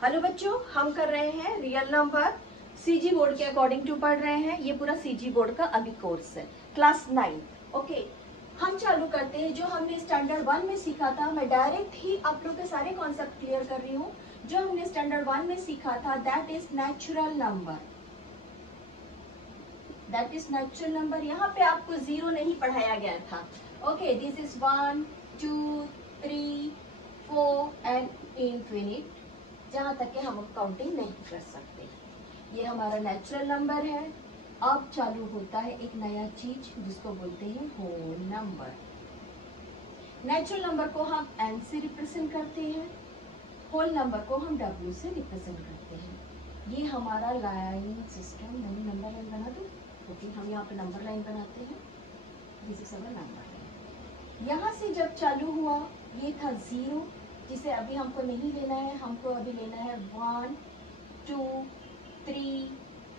Hello बच्चों, हम कर रहे हैं रियल नंबर सीजी बोर्ड के अकॉर्डिंग टू पढ़ रहे हैं। ये पूरा सीजी बोर्ड का अभी कोर्स है, क्लास 9। ओके, हम चालू करते हैं। जो हमने स्टैंडर्ड 1 में सीखा था, मैं डायरेक्ट ही आप लोग के सारे कॉन्सेप्ट क्लियर कर रही हूँ। जो हमने स्टैंडर्ड 1 में सीखा था, that is natural number. That is natural number. यहाँ पे आपको जीरो नहीं पढ़ाया गया था। Okay, this is 1 2 3 4 and infinite, जहाँ तक कि हम काउंटिंग नहीं कर सकते। ये हमारा नेचुरल नंबर है। अब चालू होता है एक नया चीज जिसको बोलते हैं होल नंबर। नेचुरल नंबर को हम n से रिप्रेजेंट करते हैं, होल नंबर को हम w से रिप्रेजेंट करते हैं। ये हमारा लाइन सिस्टम। नहीं, नंबर लाइन बना दो। ओके, हम यहाँ पे नंबर लाइन बनाते हैं। This is our number line. यहाँ से जब चालू हुआ, ये था 0, जिसे अभी हमको नहीं लेना है। हमको अभी लेना है 1 2 3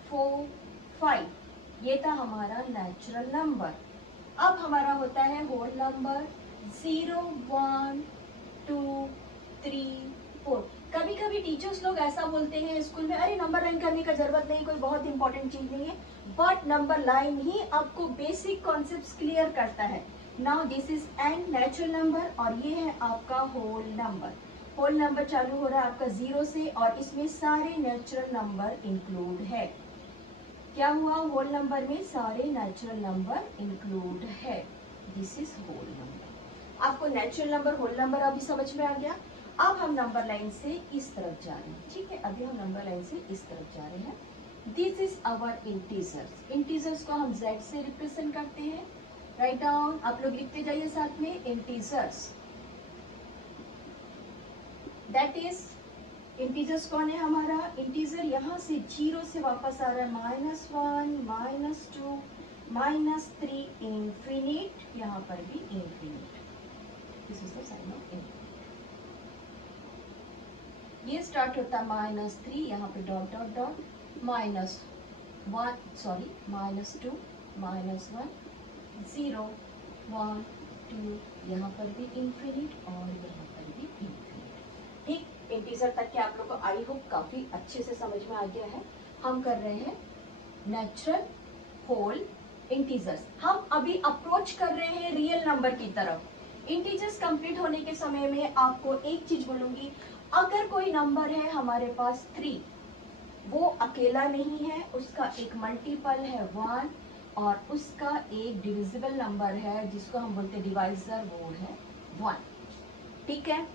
4 5। ये था हमारा नेचुरल नंबर। अब हमारा होता है होल नंबर 0 1 2 3 4। कभी कभी टीचर्स लोग ऐसा बोलते हैं स्कूल में, अरे नंबर लाइन करने का जरूरत नहीं, कोई बहुत इंपॉर्टेंट चीज नहीं है। बट नंबर लाइन ही आपको बेसिक कॉन्सेप्ट्स क्लियर करता है। Now this is an natural number और ये है आपका होल नंबर। होल नंबर चालू हो रहा है आपका 0 से और इसमें सारे नेचुरल नंबर इंक्लूड है। क्या हुआ? होल नंबर में सारे नेचुरल नंबर इंक्लूड है। This is whole number. आपको नेचुरल नंबर, होल नंबर अभी समझ में आ गया। अब हम नंबर लाइन से इस तरफ जा रहे हैं। ठीक है, अभी हम नंबर लाइन से इस तरफ जा रहे हैं। This is our integers. Integers को हम z से रिप्रेजेंट करते हैं। राइट डाउन, आप लोग लिखते जाइए साथ में, इंटीजर्स। दैट इज, इंटीजर्स कौन है हमारा? इंटीजर यहाँ से 0 से वापस आ रहा है -1 -2 -3 इनफिनिट। यहाँ पर भी infinite. This is the sign of infinite. ये स्टार्ट होता है -3, यहाँ पे डॉट डॉट डॉट, -1 सॉरी -2 -1 0 1 2, यहाँ पर भी इनफिनिट और यहाँ पर भी इनफिनिट। ठीक, इंटीजर तक के आप लोग को आई होप काफी अच्छे से समझ में आ गया है। हम कर रहे हैं नेचुरल, होल, इंटीजर्स। हम अभी अप्रोच कर रहे हैं रियल नंबर की तरफ। इंटीजर्स कंप्लीट होने के समय में आपको एक चीज बोलूंगी, अगर कोई नंबर है हमारे पास 3, वो अकेला नहीं है, उसका एक मल्टीपल है 1 और उसका एक डिविजिबल नंबर है जिसको हम बोलते हैं डिवाइजर, वो है 1। ठीक है,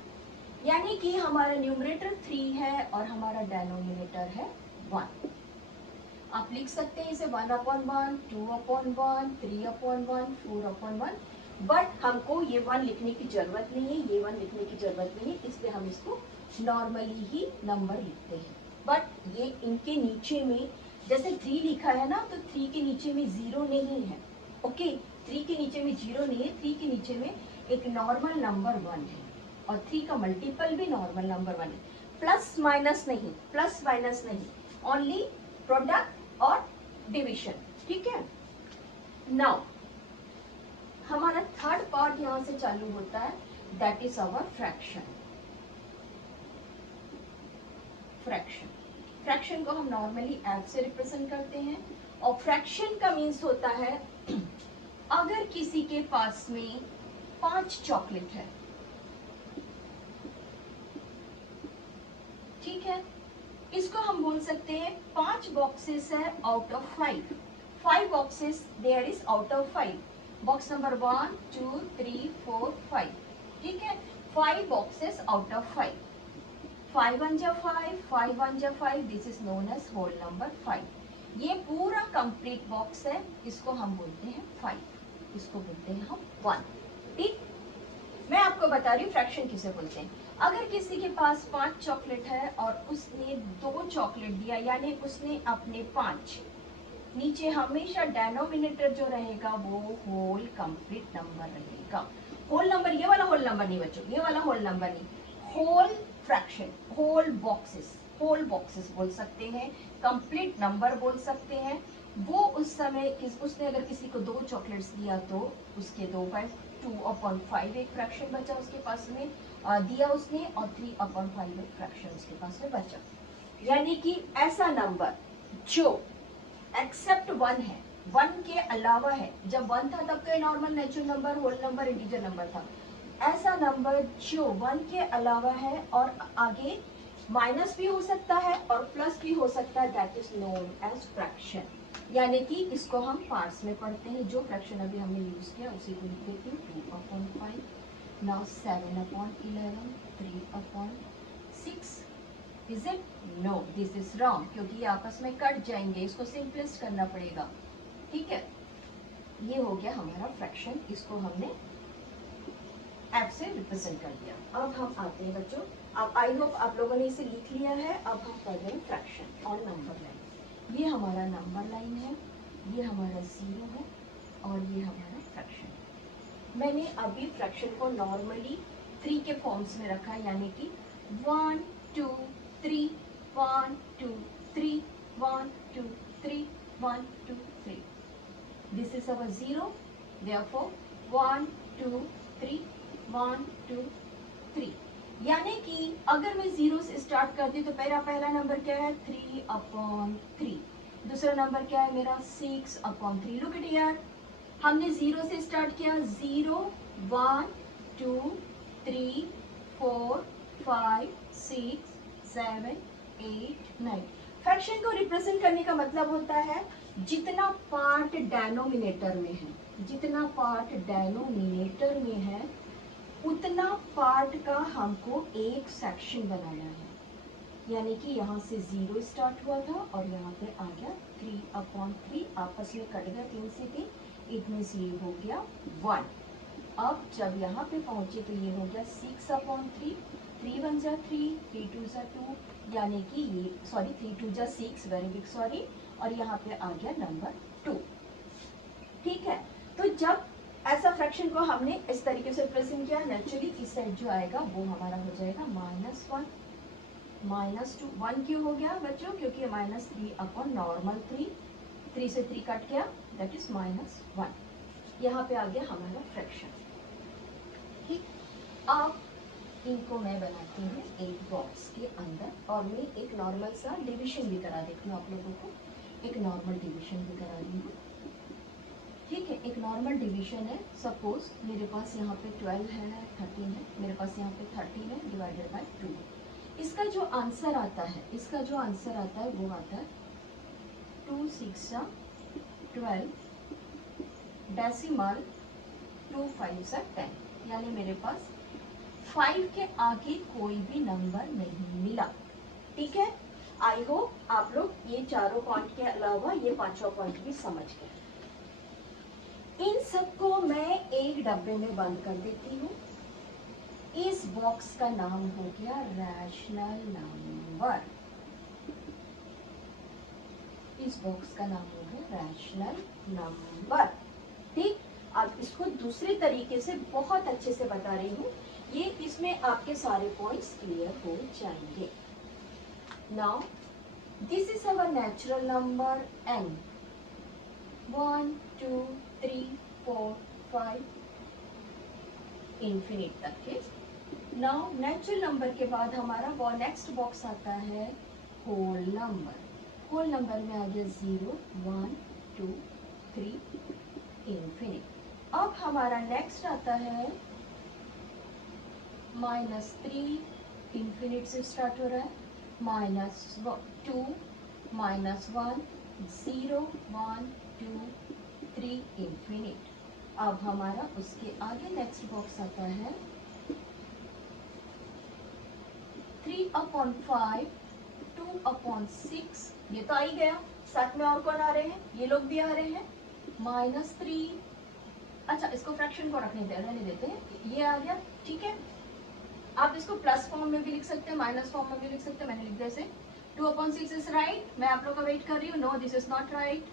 यानी कि हमारा न्यूमरेटर 3 है और हमारा डेनोमिनेटर है 1। आप लिख सकते हैं इसे 1/1 2/1 3/1 4/1, बट हमको ये 1 लिखने की जरूरत नहीं है, ये 1 लिखने की जरूरत नहीं है, इसलिए हम इसको नॉर्मली ही नंबर लिखते हैं। बट ये इनके नीचे में जैसे 3 लिखा है ना, तो 3 के नीचे में 0 नहीं है। ओके, 3 के नीचे में 0 नहीं है, 3 के नीचे में एक नॉर्मल नंबर 1 है और 3 का मल्टीपल भी नॉर्मल नंबर 1 है। प्लस माइनस नहीं, प्लस माइनस नहीं, ओनली प्रोडक्ट और डिविजन। ठीक है, नाउ हमारा थर्ड पार्ट यहां से चालू होता है, that is our fraction. Fraction, fraction को हम नॉर्मली f से रिप्रेजेंट करते हैं और फ्रैक्शन का मीन्स होता है अगर किसी के पास में 5 चॉकलेट है, ठीक है, इसको हम बोल सकते हैं 5 बॉक्सेस है out of 5 boxes there is out of 5। Box number 1 2 3 4 5। ठीक है, 5 बॉक्सेस आउट ऑफ 5। 5 1 जा 5, 5 1 जा 5, this is known as whole number 5। ये पूरा कंप्लीट बॉक्स है, इसको हम बोलते हैं 5, इसको बोलते हैं हम 1। ठीक, मैं आपको बता रही हूँ फ्रैक्शन किसे बोलते हैं। अगर किसी के पास 5 चॉकलेट है और उसने 2 चॉकलेट दिया, यानी उसने अपने 5, नीचे हमेशा डेनोमिनेटर जो रहेगा वो होल कंप्लीट नंबर रहेगा। होल नंबर, ये वाला होल नंबर नहीं बच्चों, ये वाला होल नंबर नहीं, होल फ्रैक्शन, होल बॉक्सेस बोल सकते हैं, कंप्लीट नंबर बोल सकते हैं। वो उस समय उसने अगर किसी को 2 चॉकलेट्स दिया तो उसके 2 बाय 2/5 एक फ्रैक्शन बचा उसके पास में, दिया उसने, और 3/5 एक फ्रैक्शन उसके पास में बचा। यानी कि ऐसा नंबर जो एक्सेप्ट 1 है, 1 के अलावा है, जब 1 था तब तो ये normal natural number, whole number, integer number था, ऐसा नंबर जो 1 के अलावा है और आगे माइनस भी हो सकता है और प्लस भी हो सकता है, that is known as fraction. यानी कि इसको हम पार्ट्स में पढ़ते हैं। जो फ्रैक्शन अभी हमने यूज किया उसी को लिख देती हूँ, 2/5, now 7/11, 3/6। Is it? No, this is wrong, क्योंकि ये आपस में कट जाएंगे, इसको सिंपलेस्ट करना पड़ेगा। ठीक है, ये हो गया हमारा फ्रैक्शन, इसको हमने एफ से रिप्रेजेंट कर दिया। अब हम आते हैं बच्चों, अब आई होप आप लोगों ने इसे लिख लिया है। अब हम कर रहे हैं फ्रैक्शन और नंबर लाइन। ये हमारा नंबर लाइन है, ये हमारा 0 है और ये हमारा फ्रैक्शन है। मैंने अभी फ्रैक्शन को नॉर्मली 3 के फॉर्म्स में रखा, यानी कि 1 2 3, 1 2 3, 1 2 3, 1 2 3। This is our 0, therefore 1 2 3, 1 2 3। यानी कि अगर मैं 0 से स्टार्ट करती हूँ तो मेरा पहला नंबर क्या है, 3/3। दूसरा नंबर क्या है मेरा, 6/3। लुक इट हियर, हमने 0 से स्टार्ट किया, 0 1 2 3 4 5 6 7 8 9। फ्रैक्शन को रिप्रेजेंट करने का मतलब होता है जितना पार्ट डेनोमिनेटर में है, जितना पार्ट डेनोमिनेटर में है उतना पार्ट का हमको एक सेक्शन बनाना है। यानी कि यहाँ से 0 स्टार्ट हुआ था और यहाँ पे आ गया 3/3, आपस में कट गया 3 से 3, इट मीन्स ये हो गया 1। अब जब यहाँ पे पहुंचे तो ये हो गया 6/3, 3 1 जा 3, 3 2 जा 2, यानी कि ये सॉरी 3 2 जा 6, वेरी बिग सॉरी, और यहाँ पे आ गया नंबर 2। ठीक है, तो जब ऐसा फ्रैक्शन को हमने इस तरीके से प्रेजेंट किया, नेचुरली इस साइड जो आएगा वो हमारा हो जाएगा -1 -2। 1 क्यों हो गया बच्चों, क्योंकि -3/3, नॉर्मल 3 से 3 कट गया, दैट इज -1। यहाँ पे आ गया हमारा फ्रैक्शन। ठीक, अब इनको मैं बनाती हूँ एक बॉक्स के अंदर और मैं एक नॉर्मल सा डिवीजन भी करा देती हूँ आप लोगों को, एक नॉर्मल डिवीजन भी करा रही हूँ। ठीक है, एक नॉर्मल डिवीजन है। सपोज मेरे पास यहाँ पे 12 है, 13 है, मेरे पास यहाँ पे 13 है डिवाइडेड बाय 2। इसका जो आंसर आता है, इसका जो आंसर आता है वो आता है 2 6 12 डेसिमल 2 5 10। यानी मेरे पास 5 के आगे कोई भी नंबर नहीं मिला। ठीक है, आई होप आप लोग ये चारों पॉइंट के अलावा ये पांचों पॉइंट भी समझ गए। इन सबको मैं एक डब्बे में बंद कर देती हूँ। इस बॉक्स का नाम हो गया रैशनल नंबर। इस बॉक्स का नाम हो गया रैशनल नंबर। ठीक, अब इसको दूसरे तरीके से बहुत अच्छे से बता रही हूँ, ये इसमें आपके सारे पॉइंट्स क्लियर हो जाएंगे। Now this is our natural number n, 1 2 3 4 5 infinite तक के। नाउ नेचुरल नंबर के बाद हमारा वो नेक्स्ट बॉक्स आता है होल नंबर। होल नंबर में आ गया 0 1 2 3 इन्फिनिट। अब हमारा नेक्स्ट आता है -3, इन्फिनिट से स्टार्ट हो रहा है, -2 -1 0 1 2 3 इन्फिनिट। अब हमारा उसके आगे नेक्स्ट बॉक्स आता है 3/5 2/6। ये तो आ ही गया, साथ में और कौन आ रहे हैं, ये लोग भी आ रहे हैं, -3। अच्छा, इसको फ्रैक्शन को रहने देते हैं, ये आ गया। ठीक है, आप इसको प्लस फॉर्म में भी लिख सकते हैं, माइनस फॉर्म में भी लिख सकते हैं। मैंने लिख दिया इसे 2/6 इज राइट। मैं आप लोग का वेट कर रही हूँ। No, this is not right,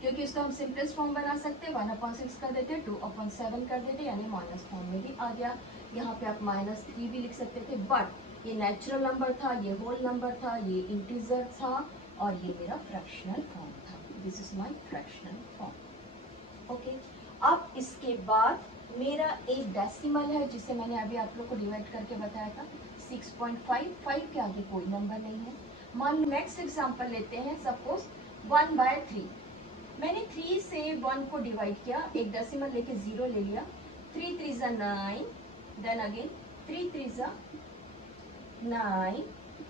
क्योंकि इसको हम सिंपलेस्ट फॉर्म बना सकते हैं, 1/6 कर देते, 2/7 कर देते, यानी माइनस फॉर्म में भी आ गया। यहाँ पे आप -3 भी लिख सकते थे, बट ये नेचुरल नंबर था, ये होल नंबर था, ये इंटीजर था और ये मेरा फ्रैक्शनल फॉर्म था। This is my fractional form. Okay, अब इसके बाद मेरा एक डेसिमल है जिसे मैंने अभी आप लोग को डिवाइड करके बताया था 6.5, 5 के आगे कोई नंबर नहीं है। मान लो नेक्स्ट एग्जांपल लेते हैं, सपोज 1/3। मैंने 3 से 1 को डिवाइड किया, एक डेसिमल लेके 0 ले लिया, 3 3 ज़ा 9, देन अगेन 3 3 ज़ा 9,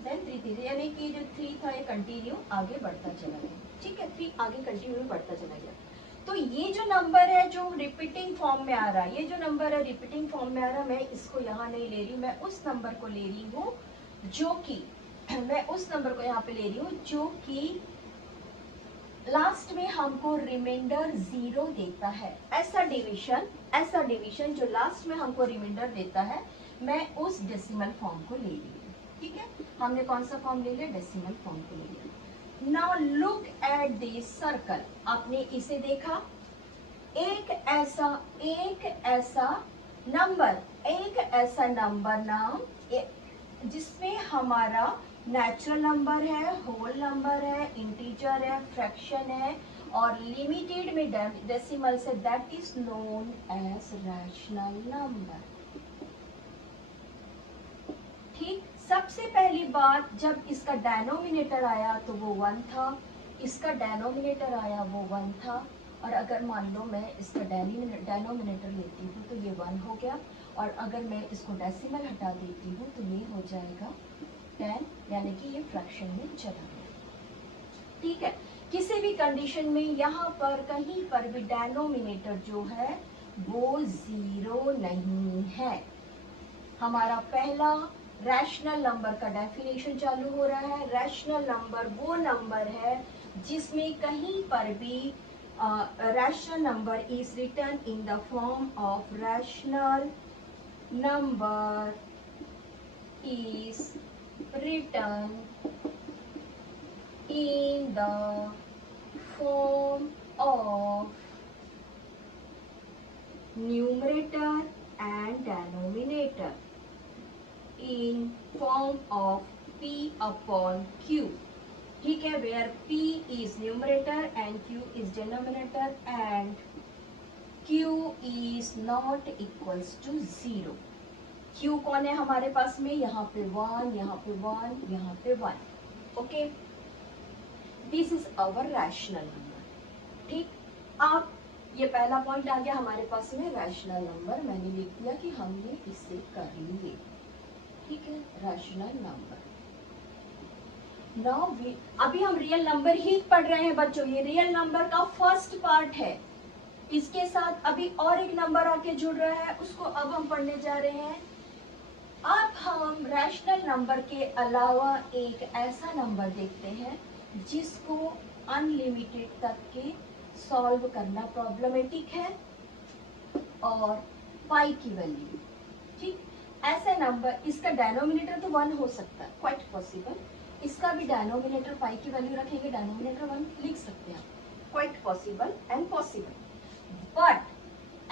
देन 3 3, यानी कि जो 3 था ये कंटिन्यू आगे बढ़ता चला गया। ठीक है, 3 आगे कंटिन्यू बढ़ता चला गया। तो ये जो नंबर है जो रिपीटिंग फॉर्म में आ रहा है, ये जो नंबर है रिपीटिंग फॉर्म में आ रहा है, मैं इसको यहाँ नहीं ले रही, मैं उस नंबर को ले रही हूँ जो कि मैं उस नंबर को यहाँ पे ले रही हूँ जो कि लास्ट में हमको रिमाइंडर 0 देता है। ऐसा डिवीजन जो लास्ट में हमको रिमाइंडर देता है, मैं उस डेसिमल फॉर्म को ले रही हूँ। ठीक है, हमने कौन सा फॉर्म ले लिया? डेसिमल फॉर्म को ले लिया। Now look at this circle. आपने इसे देखा, एक ऐसा नंबर नाम जिसमें हमारा नेचुरल नंबर है, होल नंबर है, इंटीजर है, फ्रैक्शन है और लिमिटेड में डेसिमल से, that is known as rational number. ठीक, सबसे पहली बात, जब इसका डेनोमिनेटर आया तो वो 1 था, इसका डेनोमिनेटर आया वो 1 था, और अगर मान लो मैं इसका डेनोमिनेटर लेती हूँ तो ये 1 हो गया, और अगर मैं इसको डेसिमल हटा देती हूँ तो ये हो जाएगा 10, यानी कि ये फ्रैक्शन में चला गया। ठीक है, किसी भी कंडीशन में यहाँ पर कहीं पर भी डेनोमिनेटर जो है वो 0 नहीं है। हमारा पहला रैशनल नंबर का डेफिनेशन चालू हो रहा है। रैशनल नंबर वो नंबर है जिसमें कहीं पर भी rational number is written in the form of rational number is written in the form of numerator and denominator in form of P upon Q. ठीक है, where P is numerator and Q is denominator and Q is not equals to 0. Q कौन है हमारे पास में? यहाँ पे 1, यहाँ पे 1, यहाँ पे 1. Okay, this is our rational number. ठीक, आप ये पहला पॉइंट आ गया हमारे पास में रैशनल नंबर, मैंने लिख दिया कि हमने इससे कर लिए। ठीक है, रैशनल नंबर। नाउ अभी हम रियल नंबर ही पढ़ रहे हैं बच्चों, ये रियल नंबर का फर्स्ट पार्ट है। इसके साथ अभी और एक नंबर आके जुड़ रहा है, उसको अब हम पढ़ने जा रहे हैं। अब हम रैशनल नंबर के अलावा एक ऐसा नंबर देखते हैं जिसको अनलिमिटेड तक के सॉल्व करना प्रॉब्लमेटिक है और पाई की वैल्यू। ठीक, ऐसा नंबर, इसका डेनोमिनेटर तो 1 हो सकता है, क्वाइट पॉसिबल। इसका भी डेनोमिनेटर पाई की वैल्यू रखेंगे, डेनोमिनेटर 1 लिख सकते हैं, quite possible and possible. But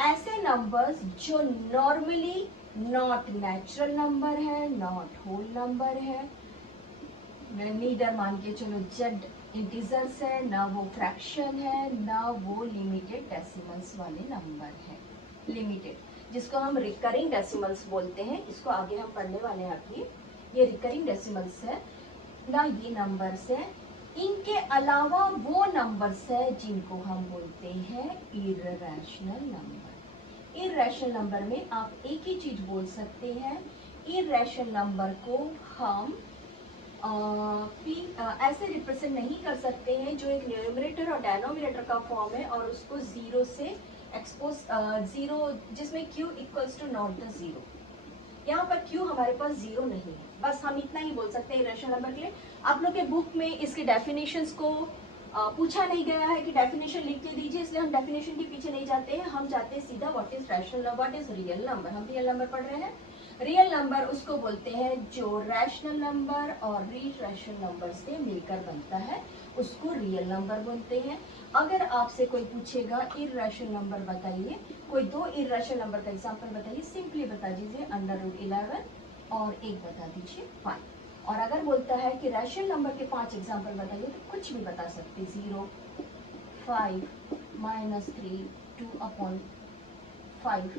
ऐसे नंबर्स जो नॉर्मली नॉट नेचुरल नंबर है, नॉट होल नंबर है, नीदर मान के चलो जेड इंटीजर्स है, ना वो फ्रैक्शन है, ना वो लिमिटेड डेसिमल्स वाले नंबर है। लिमिटेड, जिसको हम रिकरिंग डेसिमल्स बोलते हैं, इसको आगे हम पढ़ने वाले हैं। अभी ये रिकरिंग डेसिमल्स है ना, ये नंबर्स है। इनके अलावा वो नंबर्स है जिनको हम बोलते हैं इर्रेशनल नंबर। इर्रेशनल नंबर में आप एक ही चीज बोल सकते हैं, इर्रेशनल नंबर को हम ऐसे रिप्रेजेंट नहीं कर सकते हैं जो एक न्यूमरेटर और डेनोमिनेटर का फॉर्म है और उसको 0 से एक्सपोज 0, जिसमें q equals to not the 0। यहाँ पर q हमारे पास 0 नहीं है, बस हम इतना ही बोल सकते हैं रैशनल नंबर के लिए। आप लोग के बुक में इसके डेफिनेशंस को पूछा नहीं गया है कि डेफिनेशन लिख के दीजिए, इसलिए हम डेफिनेशन के पीछे नहीं जाते हैं, हम जाते हैं सीधा what is rational number, what is real number. हम रियल नंबर पढ़ रहे हैं। रियल नंबर उसको बोलते हैं जो रैशनल नंबर और इर्रेशनल नंबर से मिलकर बनता है, उसको रियल नंबर बोलते हैं। अगर आपसे कोई पूछेगा इर्रेशनल नंबर बताइए, कोई 2 इर्रेशनल नंबर का एग्जांपल बताइए, सिंपली बता दीजिए √11 और एक बता दीजिए 5। और अगर बोलता है कि रैशनल नंबर के 5 एग्जांपल बताइए तो कुछ भी बता सकते, 0, 5, -3, 2/5,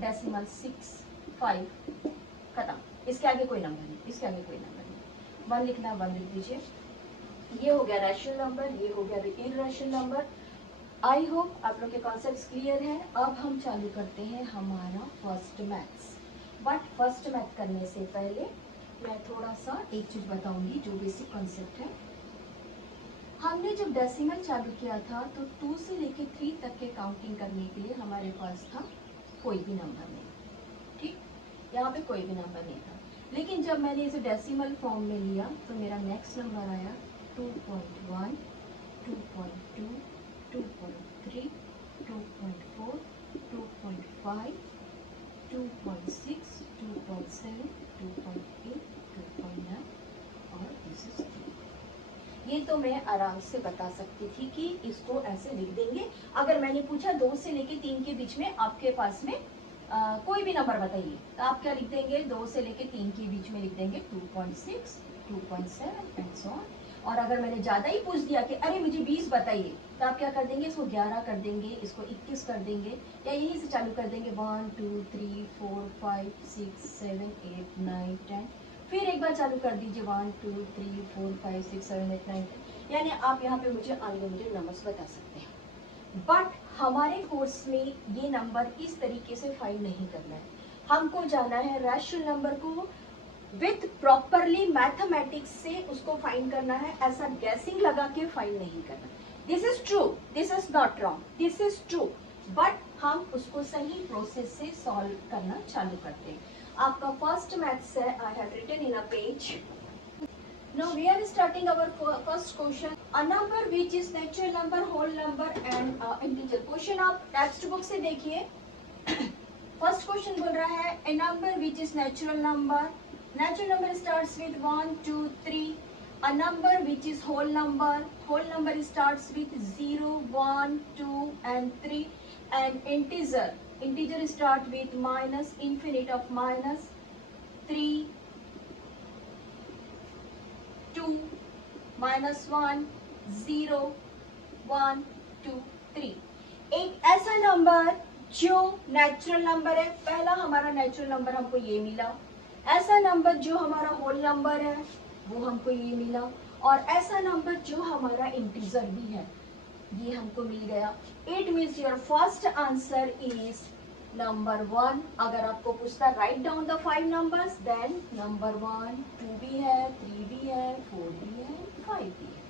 डेसिमल 6 5 खत्म। इसके आगे कोई नंबर नहीं, इसके आगे कोई नंबर नहीं। 1 लिखना, 1 लिख दीजिए। ये हो गया रैशनल नंबर, ये हो गया इर्रेशनल नंबर। आई होप आप लोग के कॉन्सेप्ट्स क्लियर हैं। अब हम चालू करते हैं हमारा first maths. But first math करने से पहले मैं थोड़ा सा एक चीज बताऊंगी जो बेसिक कॉन्सेप्ट है। हमने जब डेसिमल चालू किया था तो 2 से लेके 3 तक के काउंटिंग करने के लिए हमारे पास था कोई भी नंबर नहीं, ठीक, यहाँ पे कोई भी नंबर नहीं था। लेकिन जब मैंने इसे डेसिमल फॉर्म में लिया तो मेरा नेक्स्ट नंबर आया 2.1, 2.2, 2.3, 2.4, 2.5, 2.6, 2.7, 2.8, 2.9 और दिस इज 3। ये तो मैं आराम से बता सकती थी कि इसको ऐसे लिख देंगे। अगर मैंने पूछा 2 से लेके 3 के बीच में आपके पास में कोई भी नंबर बताइए, तो आप क्या लिख देंगे? 2 से लेके 3 के बीच में लिख देंगे 2.6, 2.7 एंड सो ऑन। और अगर मैंने ज़्यादा ही पूछ दिया कि अरे मुझे 20 बताइए, तो आप क्या कर देंगे? इसको 11 कर देंगे, इसको 21 कर देंगे, या यहीं से चालू कर देंगे 1 2 3 4 5 6 7 8 9 10। फिर एक बार चालू कर दीजिए 1 2 3 4 5 6 7 8 9 10। यानी आप यहाँ पे मुझे अनलिमिटेड नंबर्स बता सकते हैं। बट हमारे कोर्स में ये नंबर इस तरीके से फाइंड नहीं करना है। हमको जाना है रैशनल नंबर को विथ प्रॉपरली मैथमेटिक्स से उसको फाइंड करना है। ऐसा गैसिंग लगा के फाइंड नहीं करना। This is true, this is not wrong, this is true, but हम उसको सही प्रोसेस से सॉल्व करना चालू करते हैं। आपका फर्स्ट मैथ्स है, I have written in a page. Now we are starting our first question. A number which is natural number, whole number and integer. Question आप टेक्स्ट बुक से देखिए। फर्स्ट क्वेश्चन बोल रहा है a number which is natural number. Natural number starts with 1 2 3. A number which is whole number starts with 0 1 2 and 3. And integer start with minus infinite of minus 3 2 -1 0 1 2 3। एक ऐसा number जो natural number है, पहला हमारा natural number हमको ये मिला। ऐसा नंबर जो हमारा होल नंबर है वो हमको ये मिला। और ऐसा नंबर जो हमारा इंटीजर भी है ये हमको मिल गया। It means your first answer is number 1। अगर आपको पूछता write down the 5 numbers, then number 1 2 भी है, 3 भी है, 4 भी है, 5 भी है,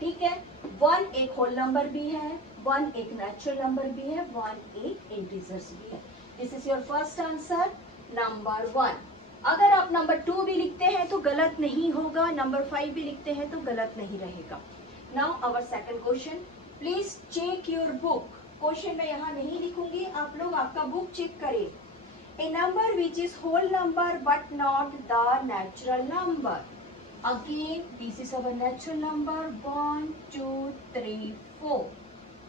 ठीक है। 1 एक होल नंबर भी है, 1 एक नेचुरल नंबर भी है, 1 एक इंटीजर्स भी है। This is your first answer number 1। अगर आप नंबर 2 भी लिखते हैं तो गलत नहीं होगा, नंबर 5 भी लिखते हैं तो गलत नहीं रहेगा। Now our second question, please check your book. Question मैं यहाँ नहीं लिखूंगी, आप लोग आपका बुक चेक करें। A number which is whole number but not the natural number. Again this is our natural number 1 2 3 4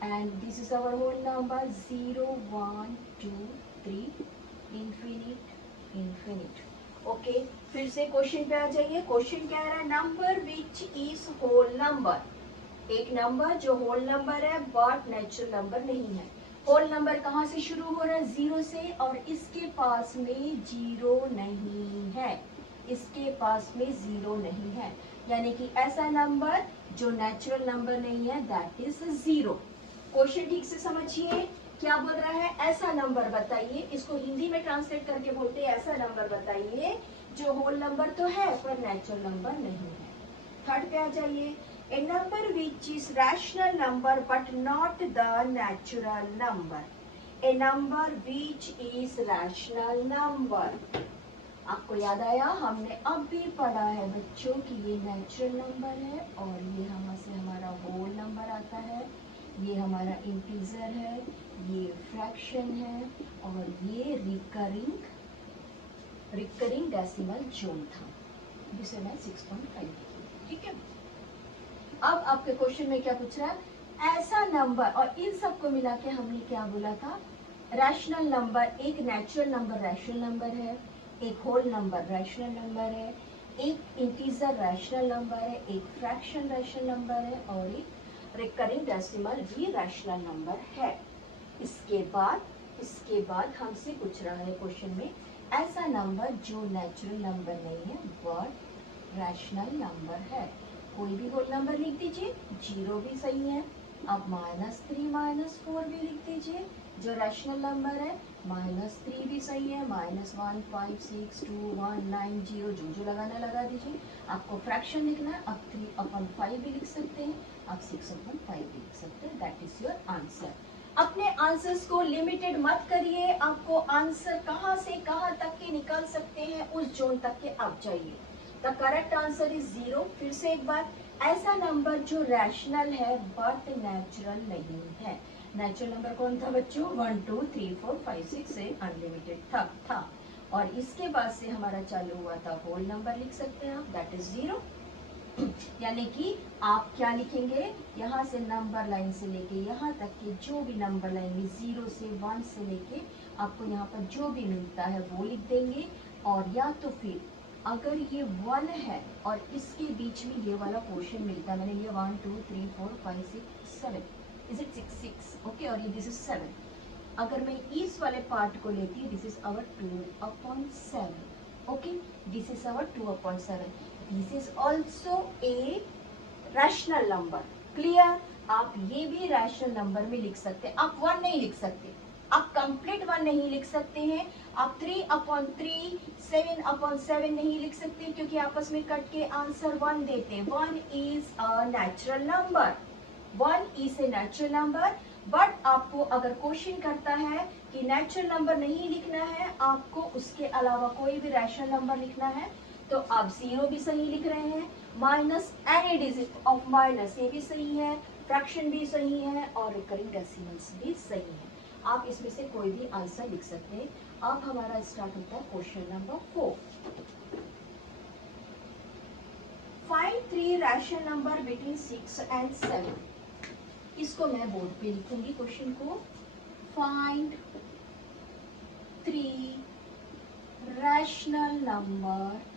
and this is our whole number 0 1 2 3 infinite. Okay, फिर से क्वेश्चन पे आ जाइए। क्वेश्चन क्या है? Number which is whole number. एक number जो whole number है बट नेचुरल नंबर नहीं है। होल नंबर कहाँ से शुरू हो रहा है? 0 से, और इसके पास में 0 नहीं है, इसके पास में 0 नहीं है। यानी कि ऐसा नंबर जो नेचुरल नंबर नहीं है दैट इज 0। क्वेश्चन ठीक से समझिए, क्या बोल रहा है? ऐसा नंबर बताइए। इसको हिंदी में ट्रांसलेट करके बोलते हैं ऐसा नंबर बताइए जो होल नंबर तो है पर नेचुरल नंबर नहीं है। थर्ड पे आ जाइए। A number which is rational number but not the natural number. A number which is rational number. आपको याद आया? हमने अब भी पढ़ा है बच्चों कि ये नेचुरल नंबर है और ये यहाँ से हमारा होल नंबर आता है, ये हमारा इंटीजर है, ये फ्रैक्शन है और ये रिकरिंग डेसिमल जोन था जिसे मैं 6.5, ठीक है। अब आपके क्वेश्चन में क्या पूछ रहा है? ऐसा नंबर, और इन सबको मिला के हमने क्या बोला था? रैशनल नंबर, एक नेचुरल नंबर रैशनल नंबर है, एक होल नंबर रैशनल नंबर है, एक इंटीजर रैशनल नंबर है, एक फ्रैक्शन रैशनल नंबर है और एक रिकरिंग डेसिमल भी रैशनल नंबर है। इसके बाद इसके बाद हमसे पूछ रहा है क्वेश्चन में, ऐसा नंबर जो नेचुरल नंबर नहीं है बट रैशनल नंबर है। कोई भी होल नंबर लिख दीजिए, 0 भी सही है। अब -3 -4 भी लिख दीजिए, जो रैशनल नंबर है। -3 भी सही है, -1 5 6 2 1 9 0, जो लगाना लगा दीजिए। आपको फ्रैक्शन लिखना है, आप 3/5 भी लिख सकते हैं, आप 6/5 भी लिख सकते हैं। That is your answer. अपने आंसर्स को लिमिटेड मत करिए, आपको आंसर कहाँ से कहाँ तक के निकाल सकते हैं उस जोन तक के आप जाइए। The correct answer is 0। फिर से एक बार, ऐसा नंबर जो रैशनल है बट नेचुरल नहीं है। नेचुरल नंबर कौन था बच्चों? 1 2 3 4 5 6 से अनलिमिटेड था। और इसके बाद से हमारा चालू हुआ था होल नंबर, लिख सकते हैं आप, दैट इज 0। यानी कि आप क्या लिखेंगे, यहाँ से नंबर लाइन से लेके यहाँ तक के जो भी नंबर लाइन में 0 से 1 से लेके आपको यहाँ पर जो भी मिलता है वो लिख देंगे। और या तो फिर अगर ये 1 है और इसके बीच में ये वाला पोर्शन मिलता है, मैंने लिया 1 2 3 4 5 6 7, इज इट 6 ओके, और ये दिस इज 7। अगर मैं इस वाले पार्ट को लेती हूँ, this is our 2/7, okay, this is our 2/7। This is also a rational number. Clear? आप ये भी रैशनल नंबर में लिख सकते हैं। आप 1 नहीं लिख सकते, आप कंप्लीट 1 नहीं लिख सकते हैं, आप 3/3 7/7 नहीं लिख सकते, क्योंकि आपस में कट के आंसर 1 देते हैं। 1 is a natural number, 1 is a natural number. But आपको अगर क्वेश्चन करता है कि नेचुरल नंबर नहीं लिखना है, आपको उसके अलावा कोई भी रैशनल नंबर लिखना है, तो आप 0 भी सही लिख रहे हैं, minus any digit of minus ये भी सही है, फ्रैक्शन भी सही है, और रिकरिंग डेसिमल्स भी सही है। आप इसमें से कोई भी आंसर लिख सकते हैं। अब हमारा स्टार्ट होता है question number 4। Find 3 rational number between 6 and 7। इसको मैं बोर्ड पे लिखूंगी क्वेश्चन को। Find 3 rational number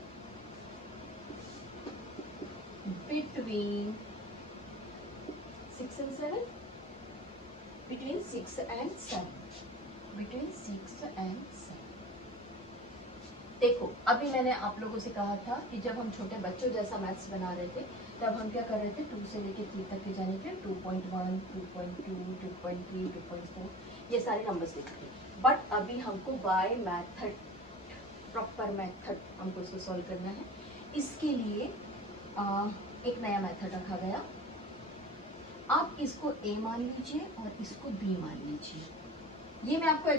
between 6 and 7, between 6 and 7, between 6 and 7। देखो, अभी मैंने आप लोगों से कहा था कि जब हम छोटे बच्चों जैसा मैथ्स बना रहे थे, तब हम क्या कर रहे थे, 2 से लेके 3 तक के जाने के 2.1 2.2 2.3 2.4 ये सारे नंबर्स लिखते थे। बट अभी हमको बाय मैथड, प्रॉपर मैथड हमको इसको सॉल्व करना है। इसके लिए एक नया मेथड रखा गया। आप इसको ए मान लीजिए और इसको बी मान लीजिए। ये मैं आपको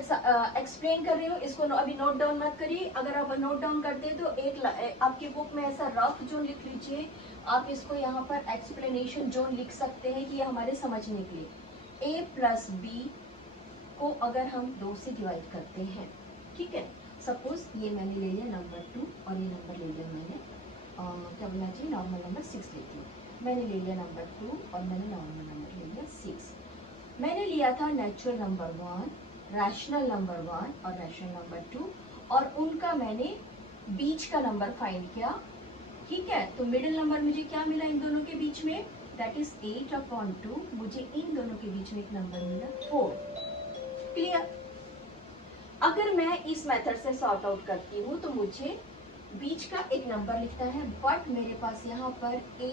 एक्सप्लेन कर रही हूँ, इसको अभी नोट डाउन मत करिए। अगर आप नोट डाउन करते हैं तो एक आपकी बुक में ऐसा रफ जोन लिख लीजिए। आप इसको यहाँ पर एक्सप्लेनेशन जोन लिख सकते हैं कि ये हमारे समझने के लिए। ए प्लस बी को अगर हम 2 से डिवाइड करते हैं, ठीक है, सपोज ये मैंने ले लिया नंबर 2 और ये नंबर ले लिया मैंने क्या बोलना चाहिए, नॉर्मल नंबर 6 लेती हूँ। मैंने ले लिया नंबर 2 और मैंने नॉर्मल नंबर ले लिया 6। मैंने लिया था नेचुरल नंबर 1, रैशनल नंबर 1 और रैशनल नंबर 2, और उनका मैंने बीच का नंबर फाइंड किया, ठीक है। तो मिडिल नंबर मुझे क्या मिला इन दोनों के बीच में, दैट इज 8/2। मुझे इन दोनों के बीच में एक नंबर मिला 4। क्लियर? अगर मैं इस मेथड से सॉर्ट आउट करती हूँ तो मुझे बीच का एक नंबर लिखना है, बट मेरे पास यहाँ पर a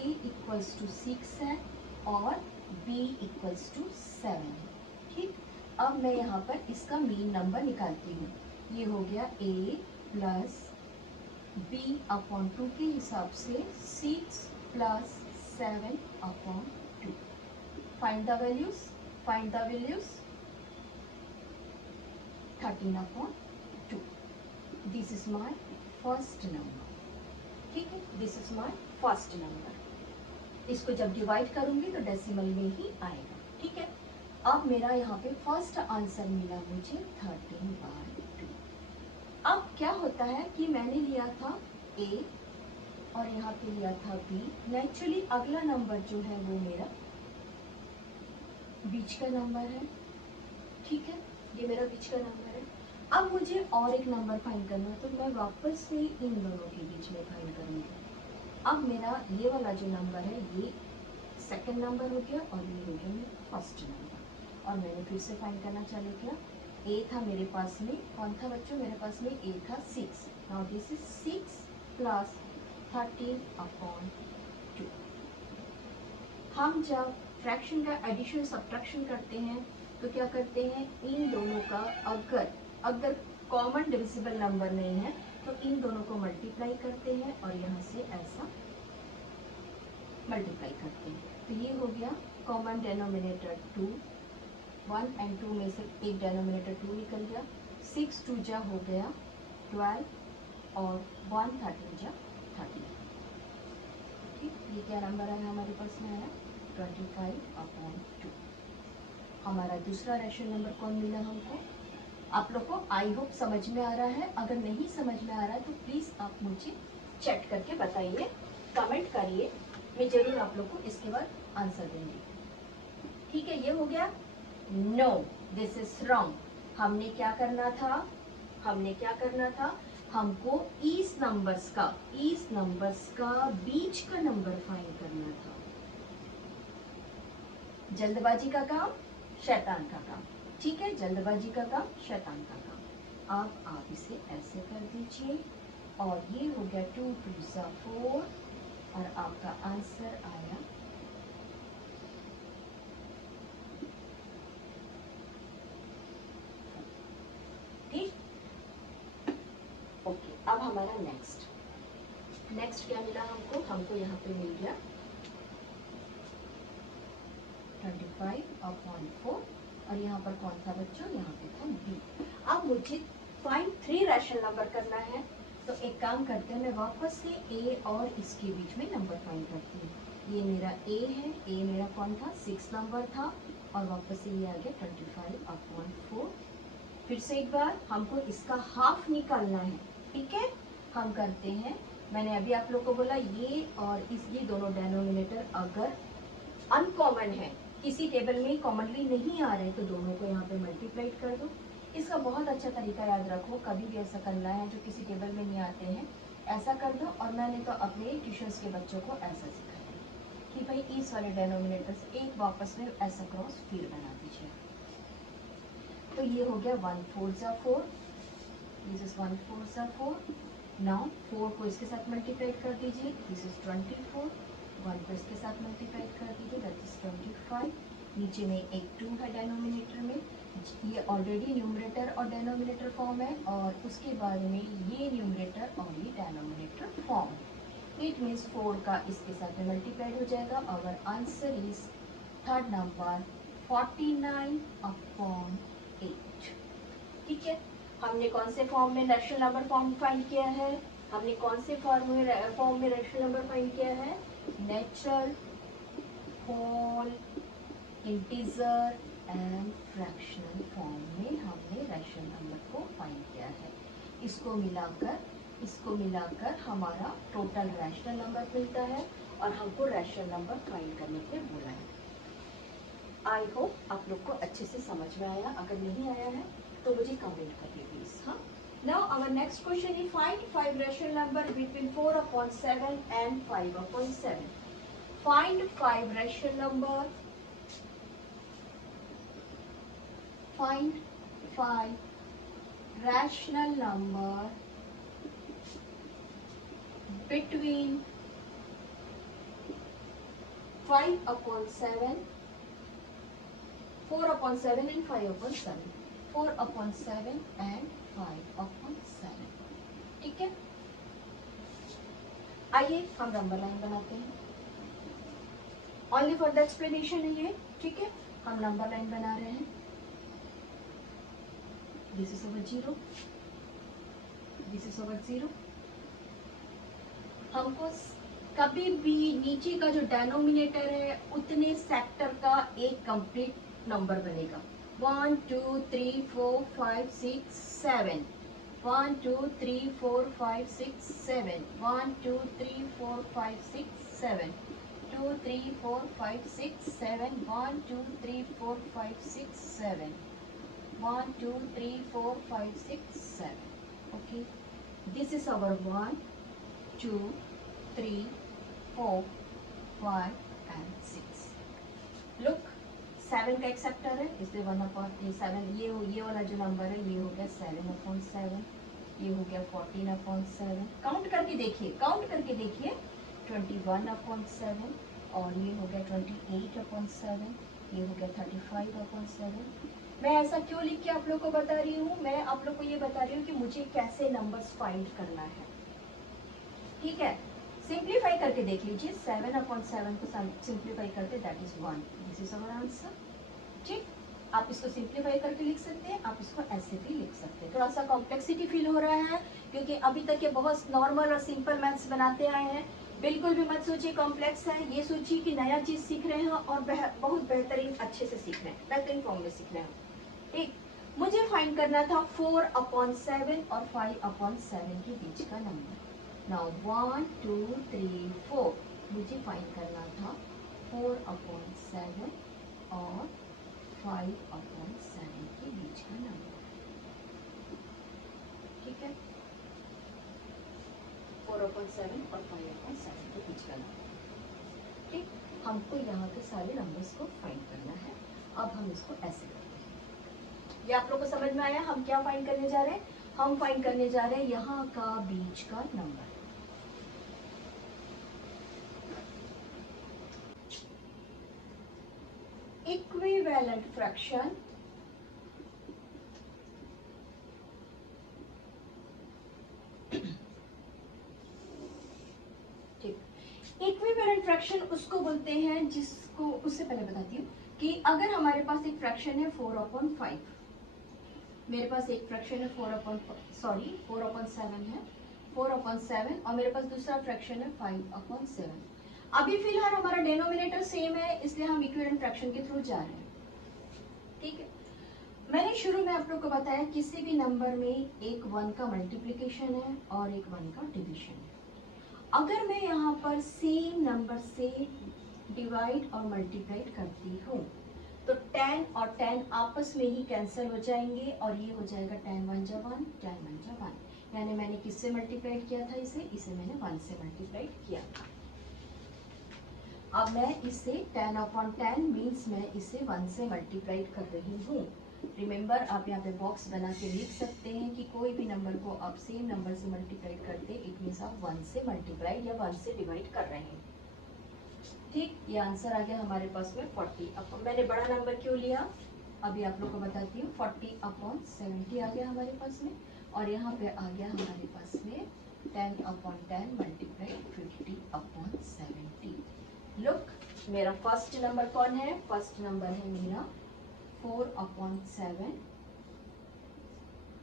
= 6 है और b = 7, ठीक। अब मैं यहाँ पर इसका मीन नंबर निकालती हूँ। ये हो गया a + b/2 के हिसाब से 6 + 7/2। Find the values, 13/2। This is my first number, ठीक है, this is my first number. इसको जब डिवाइड करूंगी तो डेसिमल में ही आएगा, ठीक है। अब मेरा यहाँ पे फर्स्ट आंसर मिला मुझे 13/2। अब क्या होता है कि मैंने लिया था a और यहाँ पे लिया था b। नेचुरली अगला नंबर जो है वो मेरा बीच का नंबर है, ठीक है, ये मेरा बीच का नंबर है। अब मुझे और एक नंबर फाइंड करना है, तो मैं वापस से इन दोनों के बीच में फाइंड करूँगी। अब मेरा ये वाला जो नंबर है ये सेकंड नंबर हो गया और ये हो गया मेरा फर्स्ट नंबर, और मैंने फिर से फाइंड करना चालू किया। ए था मेरे पास में, कौन था बच्चों मेरे पास में, ए था 6. Now this is 6 plus 13/2. हम जब फ्रैक्शन का एडिशन सब्ट्रैक्शन करते हैं तो क्या करते हैं, इन दोनों का अगर कॉमन डिविजिबल नंबर नहीं है तो इन दोनों को मल्टीप्लाई करते हैं और यहाँ से ऐसा मल्टीप्लाई करते हैं. तो ये हो गया कॉमन डेनोमिनेटर 2, 1 एंड 2 में से एक डेनोमिनेटर 2 निकल गया. 6 2 जा हो गया 12 और 1 13 जा 30. ठीक, ये क्या नंबर आया हमारे पास में आया 25/2. हमारा दूसरा रेशनल नंबर कौन मिला हमको, आप लोग को आई होप समझ में आ रहा है. अगर नहीं समझ में आ रहा है तो प्लीज़ आप मुझे चैट करके बताइए, कमेंट करिए, मैं जरूर आप लोग को इसके बाद आंसर दूंगी. ठीक है, ये हो गया. No, this is wrong. हमने क्या करना था, हमको इस नंबर्स का बीच का नंबर फाइंड करना था. जल्दबाजी का काम शैतान का काम. ठीक है, जल्दबाजी का काम शैतान का काम. अब आप इसे ऐसे कर दीजिए और ये हो गया 2 2 4 और आपका आंसर आया 4. ठीक, ओके. अब हमारा नेक्स्ट क्या मिला हमको यहाँ पे मिल गया 25/4 और यहाँ पर कौन था बच्चों, यहाँ पे था b. अब मुझे फाइंड 3 रैशनल नंबर करना है. तो एक काम करते हैं, मैं वापस से a और इसके बीच में नंबर फाइंड करती हूँ. ये मेरा a है, a मेरा कौन था 6 नंबर था और वापस से ये आ गया 25/4. फिर से एक बार हमको इसका हाफ निकालना है. ठीक है, हम करते हैं, मैंने अभी आप लोग को बोला ये और ये दोनों डेनोमिनेटर अगर अनकॉमन है, किसी टेबल में कॉमनली नहीं आ रहे तो दोनों को यहाँ पे मल्टीप्लाई कर दो. इसका बहुत अच्छा तरीका याद रखो, कभी भी ऐसा करना है जो किसी टेबल में नहीं आते हैं ऐसा कर दो. और मैंने तो अपने ट्यूशन्स के बच्चों को ऐसा सिखाया कि भाई इस वाले डेनोमिनेटर से एक वापस में ऐसा क्रॉस फिर बना दीजिए. तो ये हो गया 1 4 जा 4, दिस इज 1 4 जा 4. नाउ 4 को इसके साथ मल्टीप्लाई कर दीजिए, दिस इज 24. 1 को इसके साथ मल्टीप्लाई कर दीजिए, दैट इज 25. नीचे में एक 2 है डेनोमिनेटर में, ये ऑलरेडी न्यूमरेटर और डेनोमिनेटर फॉर्म है और उसके बाद में ये न्यूमरेटर और ये डेनोमिनेटर फॉर्म. इट मीन्स 4 का इसके साथ में मल्टीप्लाई हो जाएगा. Our answer is third number 49/8. ठीक है, हमने कौन से फॉर्म में रैशनल नंबर फॉर्म फाइंड किया है, हमने कौन से फॉर्म में रैशनल नंबर फाइंड किया है, natural, whole, integer and fractional form में हमने रैशनल नंबर को फाइंड किया है. इसको मिलाकर हमारा टोटल रैशनल नंबर मिलता है और हमको रैशनल नंबर फाइंड करने के लिए बोला है. आई होप आप लोग को अच्छे से समझ में आया. अगर नहीं आया है तो मुझे कमेंट करिए प्लीज. हाँ, now our next question is find 5 rational number between 4/7 and 5/7. Find 5 rational number, find 5 rational number between 5/7, 4/7 and 5/7. 4/7 and 5/7. ठीक है, आइए हम नंबर लाइन बनाते हैं. ओनली फॉर द एक्सप्लेनेशन है ये. ठीक है, हम नंबर लाइन बना रहे हैं. This is our 0, this is our 0. हमको कभी भी नीचे का जो डेनोमिनेटर है उतने सेक्टर का एक कंप्लीट नंबर बनेगा. 1 2 3 4 5 6 7, 1 2 3 4 5 6 7, 1 2 3 4 5 6 7, 2 3 4 5 6 7, 1 2 3 4 5 6 7, 1 2 3 4 5 6 7. Okay, this is our 1 2 3 4 5 and 6. Look, 7 का एक सेक्टर है, इसलिए 1/7 ये वाला जो नंबर है ये हो गया 7/7, ये हो गया 14/7। काउंट करके देखिए 21/7, और ये हो गया 28/7, ये हो गया 35/7। मैं ऐसा क्यों लिख के आप लोग को बता रही हूँ, मैं आप लोग को ये बता रही हूँ कि मुझे कैसे नंबर्स फाइंड करना है। ठीक है, सिंप्लीफाई करके देख लीजिए, 7/7 को सिंप्लीफाई करते that is 1, this is our answer. ठीक, आप इसको सिंप्लीफाई करके लिख सकते हैं, आप इसको ऐसे भी लिख सकते हैं। थोड़ा सा कॉम्प्लेक्सिटी फील हो रहा है क्योंकि अभी तक ये बहुत नॉर्मल और सिंपल मैथ्स बनाते आए हैं। बिल्कुल भी मत सोचिए कॉम्प्लेक्स है, ये सोचिए कि नया चीज सीख रहे हैं और बहुत बेहतरीन अच्छे से सीख रहे हैं, बेहतरीन फॉर्म में सीख रहे हैं। ठीक, मुझे फाइंड करना था 4/7 और 5/7 के बीच का नंबर। नाउ 1 2 3 4 मुझे फाइंड करना था 4/7 और 5/7 के बीच का नंबर। ठीक है, 4/7 और 5/7 के बीच का नंबर। ठीक, हमको यहाँ के सारे नंबर्स को फाइंड करना है। अब हम इसको ऐसे करते हैं। ये आप लोग को समझ में आया हम क्या फाइंड करने जा रहे हैं? हम फाइंड करने जा रहे हैं यहाँ का बीच का नंबर। इक्विवेलेंट फ्रैक्शन ठीक, इक्विवेलेंट फ्रैक्शन उसको बोलते हैं जिसको, उससे पहले बताती हूँ कि अगर हमारे पास एक फ्रैक्शन है 4/5, मेरे पास एक फ्रैक्शन है 4/7 है, 4/7, और मेरे पास दूसरा फ्रैक्शन है 5/7। अभी फिलहाल हमारा डिनोमिनेटर सेम है, इसलिए हम इक्विवेलेंट फ्रैक्शन के थ्रू जा रहे हैं। ठीक है, मैंने शुरू में आप लोग को बताया किसी भी नंबर में एक 1 का मल्टीप्लिकेशन है और एक 1 का डिवीजन है। अगर मैं यहाँ पर सेम नंबर से डिवाइड और मल्टीप्लाई करती हूँ तो 10 और 10 आपस में ही कैंसिल हो जाएंगे और ये हो जाएगा 10 1 जा 1, 10 1 जा 1। यानी मैंने किससे मल्टीप्लाई किया था इसे मैंने 1 से मल्टीप्लाई किया था। अब मैं इसे 10/10 मीन्स मैं इसे 1 से मल्टीप्लाई कर रही हूँ। रिमेंबर, आप यहाँ पे बॉक्स बना के लिख सकते हैं कि कोई भी नंबर को आप सेम नंबर से मल्टीप्लाई करते, इट मीन्स आप 1 से मल्टीप्लाई या 1 से डिवाइड कर रहे हैं। ठीक, ये आंसर आ गया हमारे पास में 40। अब मैंने बड़ा नंबर क्यों लिया अभी आप लोग को बताती हूँ। 40/70 आ गया हमारे पास में, और यहाँ पे आ गया हमारे पास में 10/10 मल्टीप्लाई 50/70। लुक, मेरा फर्स्ट नंबर कौन है? फर्स्ट नंबर है मेरा 4/7,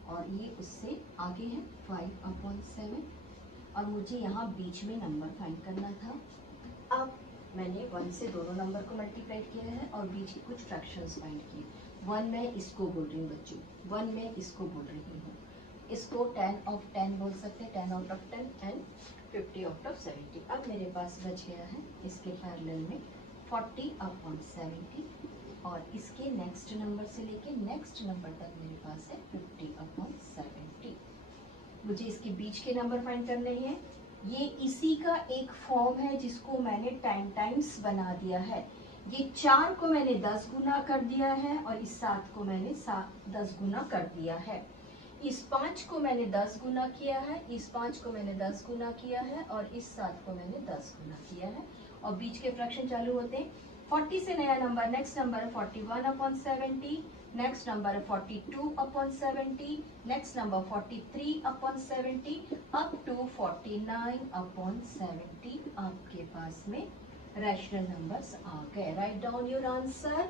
और ये उससे आगे है 5/7, और मुझे यहाँ बीच में नंबर फाइंड करना था। अब मैंने 1 से दोनों नंबर को मल्टीप्लाई किया है और बीच के कुछ फ्रैक्शंस फाइंड किए। 1 मैं इसको बोल रही हूँ बच्चों, 1 मैं इसको बोल रही हूँ, इसको 10/10 बोल सकते हैं, 10/10 एंड 50/70। अब मेरे पास बच गया है इसके पैरेलल में 40/70, और इसके नेक्स्ट नंबर से लेके नेक्स्ट नंबर तक मेरे पास है 50/70। मुझे इसके बीच के नंबर फाइंड करने हैं। ये इसी का एक फॉर्म है जिसको मैंने 10 टाइम्स बना दिया है। ये 4 को मैंने 10 गुना कर दिया है और इस 7 को मैंने 10 गुना कर दिया है। इस 5 को मैंने 10 गुना किया है, इस 5 को मैंने 10 गुना किया है, और इस 7 को मैंने 10 गुना किया है, और बीच के फ्रैक्शन चालू होते हैं 40 से। नया नंबर, नेक्स्ट नंबर है 41/70, नेक्स्ट नंबर है 42/70, नेक्स्ट नंबर 43/70, अप टू 49/70। आपके पास में रैशनल नंबर्स आ गए। Write down your answer.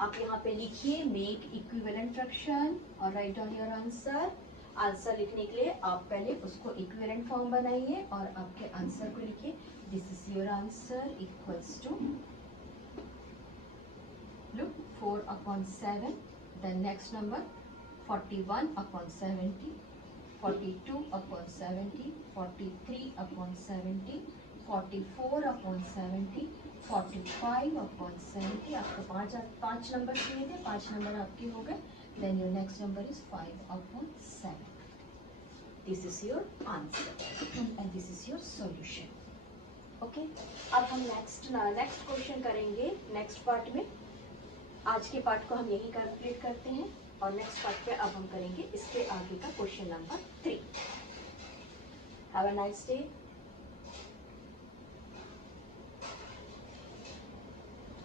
आप यहाँ पे लिखिए मेक इक्विवेलेंट फ्रैक्शन और write down your answer. Answer लिखने के लिए आप पहले उसको इक्विवेलेंट फॉर्म बनाइए और आपके आंसर को लिखिए। This is your answer equals to, look, 4/7, then next number 41/70, 42/70, 43/70, 44/70, 45/70। आपको पांच नंबर चाहिए थे, 5 नंबर आपके हो गए। Then your next number is 5/7. This is your answer and this is your solution. Okay? अब हम नेक्स्ट क्वेश्चन करेंगे नेक्स्ट पार्ट में। आज के पार्ट को हम यही कंप्लीट करते हैं और नेक्स्ट पार्ट पे अब हम करेंगे इसके आगे का question number 3। Have a nice day.